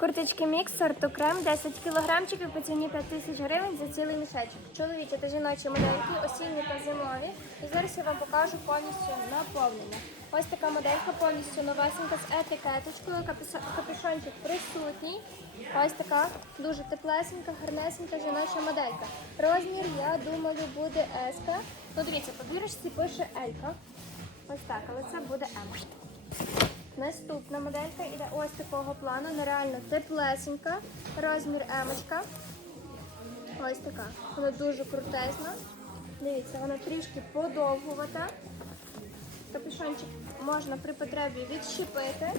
Курточки мікс, сорту крем, 10 кілограмчиків по ціні 5 тисяч гривень за цілий мішечок. Чоловічі та жіночі модельки, осінні та зимові. І зараз я вам покажу повністю наповнення. Ось така моделька повністю новесенька з етикеточкою, капюшончик присутній. Ось така дуже теплесенька, гарнесенька жіноча моделька. Розмір, я думаю, буде S. Ну дивіться, по бірочці пише L. Ось так, але це буде М. Наступна моделька іде ось такого плану, нереально теплесенька, розмір емочка. Ось така. Вона дуже крутезна. Дивіться, вона трішки подовгувата. Капюшончик можна при потребі відщепити.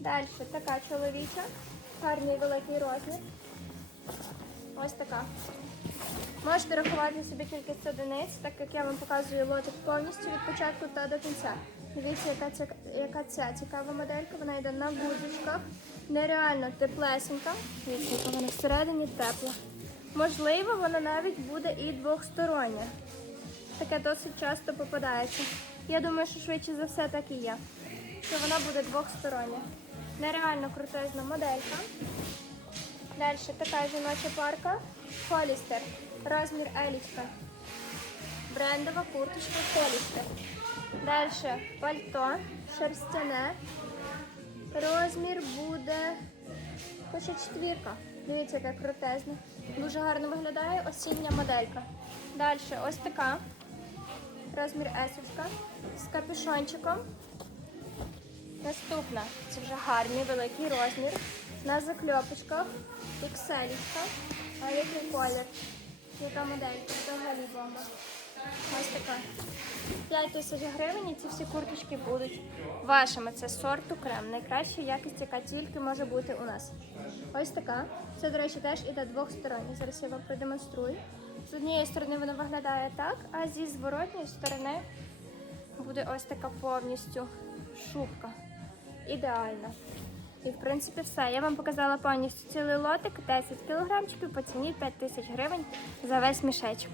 Далі така чоловіча, гарний великий розмір. Ось така. Можете рахувати собі кількість одиниць, так як я вам показую лотик повністю від початку та до кінця. Дивіться, яка ця, яка ця цікава моделька. Вона йде на гудзичках. Нереально теплесенька. Дивіться, яка вона всередині тепла. Можливо, вона навіть буде і двохстороння. Таке досить часто попадається. Я думаю, що швидше за все так і є. Що вона буде двохстороння. Нереально крутезна моделька. Далі така жіноча парка. Холістер. Розмір елічка. Брендова курточка Холістер. Далі пальто. Шерстяне. Розмір буде пише четвірка. Дивіться, яка крутезна. Дуже гарно виглядає осіння моделька. Далі ось така. Розмір есочка з капюшончиком. Наступна це вже гарний великий розмір. На закльопочках. Ікселічка. А який колір? Яка моделька? Взагалі бомба. Ось така. 5 тисяч гривень і ці всі курточки будуть вашими. Це сорту крем. Найкраща якість, яка тільки може бути у нас. Ось така. Це, до речі, теж іде двохстороння. Зараз я вам продемонструю. З однієї сторони вона виглядає так, а зі зворотньої сторони буде ось така повністю шубка. Ідеальна. І в принципі все. Я вам показала повністю цілий лотик, 10 кілограмчиків по ціні 5 тисяч гривень за весь мішечок.